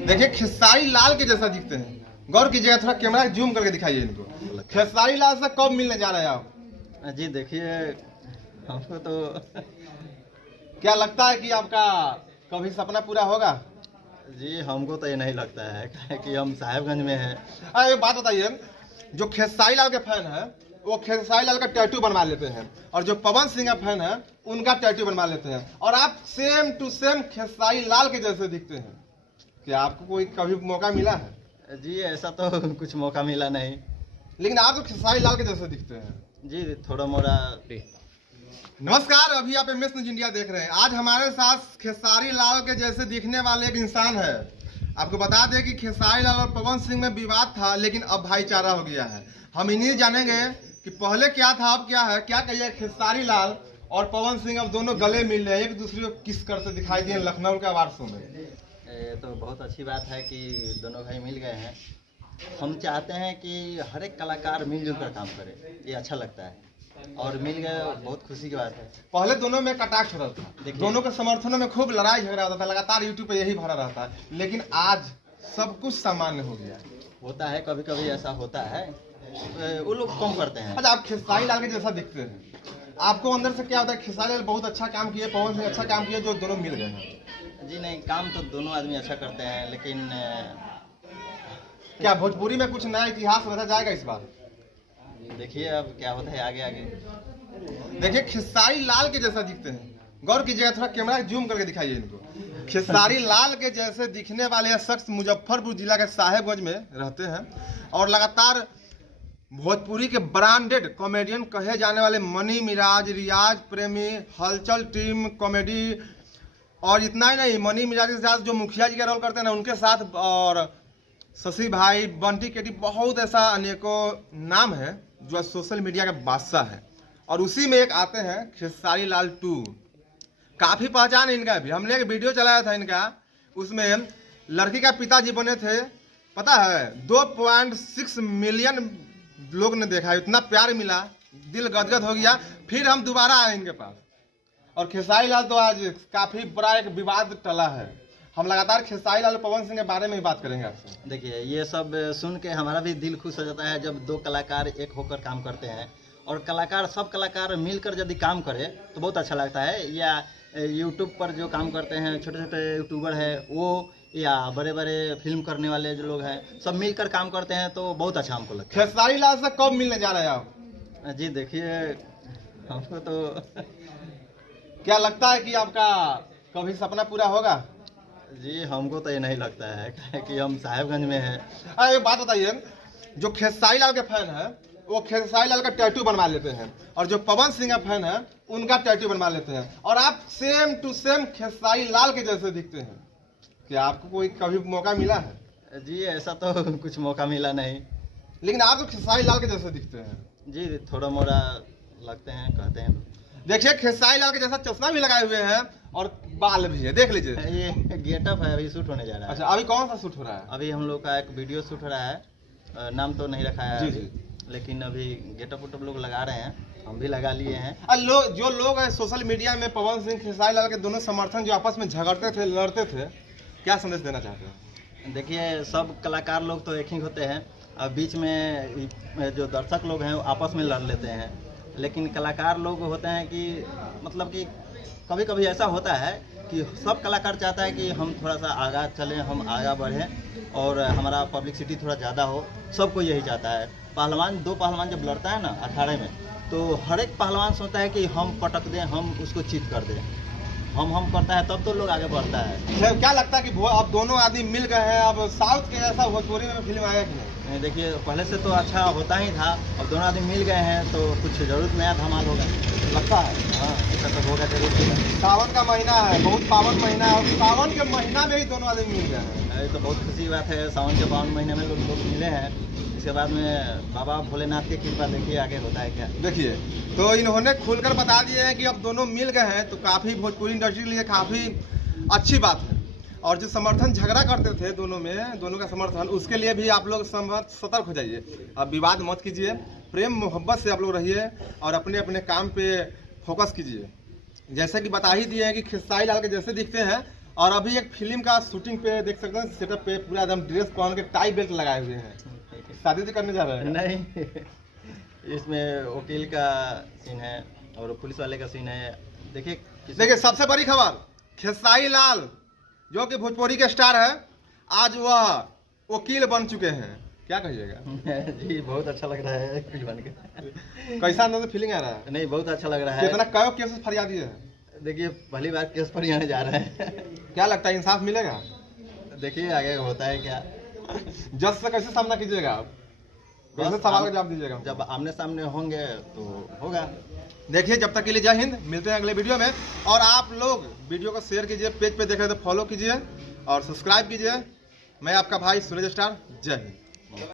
देखिए खेसारी लाल के जैसा दिखते हैं। गौर कीजिएगा, थोड़ा कैमरा जूम करके दिखाइए इनको। खेसारी लाल से कब मिलने जा रहे हैं आप? जी देखिए, हमको तो क्या लगता है कि आपका कभी सपना पूरा होगा? जी हमको तो ये नहीं लगता है कि हम साहेबगंज में हैं। एक बात बताइए, जो खेसारी लाल के फैन है वो खेसारी लाल का टैटू बनवा लेते हैं, और जो पवन सिंह का फैन है उनका टैटू बनवा लेते हैं, और आप same to same Khesari Lal के जैसे दिखते हैं। क्या आपको कोई कभी मौका मिला है? जी ऐसा तो कुछ मौका मिला नहीं, लेकिन आप तो खेसारी लाल के जैसे दिखते हैं। जी थोड़ा मोड़ा। नमस्कार, अभी आप MS न्यूज इंडिया देख रहे हैं। आज हमारे साथ खेसारी लाल के जैसे दिखने वाले एक इंसान है। आपको बता दें कि खेसारी लाल और पवन सिंह में विवाद था, लेकिन अब भाईचारा हो गया है। हम इन्हीं जानेंगे कि पहले क्या था अब क्या है। क्या कहिए, खेसारी लाल और पवन सिंह अब दोनों गले मिल रहे हैं, एक दूसरे को किस करते दिखाई दिए लखनऊ के वारसों में। ये तो बहुत अच्छी बात है कि दोनों भाई मिल गए हैं। हम चाहते हैं कि हर एक कलाकार मिलजुल कर काम करे, ये अच्छा लगता है, और मिल गए बहुत खुशी की बात है। पहले दोनों में कटाक्ष हो रहा था, दोनों के समर्थनों में खूब लड़ाई झगड़ा होता था, लगातार यूट्यूब पे यही भरा रहता है, लेकिन आज सब कुछ सामान्य हो गया। होता है, कभी कभी ऐसा होता है, वो लोग कम करते हैं। अच्छा, आप खेसारी लाल के जैसा दिखते हैं, आपको अंदर से क्या होता है? खेसारी लाल बहुत अच्छा काम किए, पवन सिंह अच्छा काम किए, जो दोनों मिल गए हैं। जी नहीं, काम तो दोनों आदमी अच्छा करते हैं, लेकिन क्या भोजपुरी में कुछ नया इतिहास रचा जाएगा इस बार? देखिए अब क्या होता है आगे आगे। देखिए खेसारी लाल के जैसा दिखते हैं। गौर कीजिएगा, थोड़ा कैमरा जूम करके दिखाइए इनको। खेसारी लाल के जैसे दिखने वाले शख्स मुजफ्फरपुर जिला के साहेबगंज में रहते हैं, और लगातार भोजपुरी के ब्रांडेड कॉमेडियन कहे जाने वाले मनी मिराज, रियाज प्रेमी, हलचल टीम कॉमेडी, और इतना ही नहीं, मनी मिराज के साथ जो मुखिया जी का रोल करते हैं ना उनके साथ, और शशि भाई, बंटी केटी, बहुत ऐसा अनेकों नाम है जो सोशल मीडिया का बादशाह है। और उसी में एक आते हैं खेसारी लाल 2। काफी पहचान इनका भी, हमने एक वीडियो चलाया था इनका, उसमें लड़की का पिताजी बने थे, पता है 2.6 मिलियन लोग ने देखा, इतना प्यार मिला, दिल गदगद हो गया। फिर हम दोबारा आए इनके पास, और खेसारी लाल तो आज काफी बड़ा एक विवाद टला है। हम लगातार खेसारी लाल पवन सिंह के बारे में ही बात करेंगे आपसे। देखिए ये सब सुन के हमारा भी दिल खुश हो जाता है जब दो कलाकार एक होकर काम करते हैं, और कलाकार सब कलाकार मिलकर यदि काम करे तो बहुत अच्छा लगता है। या यूट्यूब पर जो काम करते हैं, छोटे छोटे यूट्यूबर है वो, या बड़े बड़े फिल्म करने वाले जो लोग हैं, सब मिलकर काम करते हैं तो बहुत अच्छा हमको लगता है। खेसारी लाल से कब मिलने जा रहे हैं आप? जी देखिए, हमको तो क्या लगता है कि आपका कभी सपना पूरा होगा? जी हमको तो ये नहीं लगता है कि हम साहेबगंज में हैं। एक बात बताइए, जो खेसारी लाल के फैन है वो खेसारी लाल का टैटू बनवा लेते हैं, और जो पवन सिंह का फैन है उनका टैटू बनवा लेते हैं, और आप same to same Khesari Lal के जैसे दिखते हैं। क्या आपको कोई कभी मौका मिला है? जी ऐसा तो कुछ मौका मिला नहीं, लेकिन आप तो खेसारी लाल के जैसे दिखते हैं। जी थोड़ा मोड़ा लगते हैं, कहते हैं। देखिए खेसारी लाल के जैसा चश्मा भी लगाए हुए हैं, और बाल भी है, देख लीजिए। ये गेटअप है, अभी शूट होने जा रहा है। अच्छा, अभी कौन सा शूट हो रहा है? अभी हम लोग का एक वीडियो शूट हो रहा है, नाम तो नहीं रखा है जी, अभी, लेकिन अभी गेटअप वेटअप लोग लगा रहे हैं, हम भी लगा लिए हैं। जो लोग हैं सोशल मीडिया में पवन सिंह खेसारी लाल के दोनों समर्थन जो आपस में झगड़ते थे, लड़ते थे, क्या संदेश देना चाहते हैं? देखिए सब कलाकार लोग तो एक ही होते हैं, अब बीच में जो दर्शक लोग हैं वो आपस में लड़ लेते हैं, लेकिन कलाकार लोग होते हैं कि मतलब कि कभी कभी ऐसा होता है कि सब कलाकार चाहता है कि हम थोड़ा सा आगा चलें, हम आगा बढ़ें, और हमारा पब्लिसिटी थोड़ा ज़्यादा हो, सबको यही चाहता है। पहलवान, दो पहलवान जब लड़ता है ना अखाड़े में, तो हर एक पहलवान सोचता है कि हम पटक दें, हम उसको चीत कर दें, हम करता है तब तो लोग आगे बढ़ता है। क्या लगता है कि अब दोनों आदमी मिल गए हैं, अब साउथ के जैसा भोजपुरी में फिल्म आएगा कि नहीं? देखिए पहले से तो अच्छा होता ही था, अब दोनों आदमी मिल गए हैं तो कुछ जरूर नया धमाल होगा, लगता है। हाँ ऐसा तो होगा जरूर। सावन का महीना है, बहुत पावन महीना है, और सावन के महीना में ही दोनों आदमी मिल गए हैं। ये तो बहुत खुशी की बात है, सावन के पावन महीने में लोग मिले हैं। इसके बाद में बाबा भोलेनाथ की कृपा, देखिए आगे होता है क्या। देखिए, तो इन्होंने खुलकर बता दिए हैं कि अब दोनों मिल गए हैं, तो काफ़ी भोजपुरी इंडस्ट्री के लिए काफ़ी अच्छी बात है। और जो समर्थन झगड़ा करते थे दोनों में, दोनों का समर्थन, उसके लिए भी आप लोग सतर्क हो जाइए। अब विवाद मत कीजिए, प्रेम मोहब्बत से आप लोग रहिए, और अपने अपने काम पे फोकस कीजिए। जैसे कि बता ही दिए हैं कि खेसारी लाल के जैसे दिखते हैं, और अभी एक फिल्म का शूटिंग पे देख सकते हैं, सेटअप पे पूरा एकदम ड्रेस पहन के टाई बेल्ट लगाए हुए हैं। शादी तो करने जा रहे हैं? नहीं, इसमें वकील का सीन है और पुलिस वाले का सीन है। देखिए सबसे बड़ी खबर, खेसारी लाल जो कि भोजपुरी के स्टार है, आज वह वकील बन चुके हैं। क्या कहिएगा? जी बहुत अच्छा लग रहा है वकील बन के। कैसा अंदर से फीलिंग आ रहा है? नहीं बहुत अच्छा लग रहा है। कितना कई केस फरियादी है? देखिए पहली बार केस पर आने जा रहे हैं। क्या लगता है इंसाफ मिलेगा? देखिए आगे होता है क्या। जज से कैसे सामना कीजिएगा आप? कैसे सवाल का जवाब दीजिएगा? जब आमने सामने होंगे तो होगा। देखिए जब तक के लिए जय हिंद, मिलते हैं अगले वीडियो में। और आप लोग वीडियो को शेयर कीजिए, पेज पे देख रहे तो फॉलो कीजिए और सब्सक्राइब कीजिए। मैं आपका भाई सूरज स्टार, जय हिंद।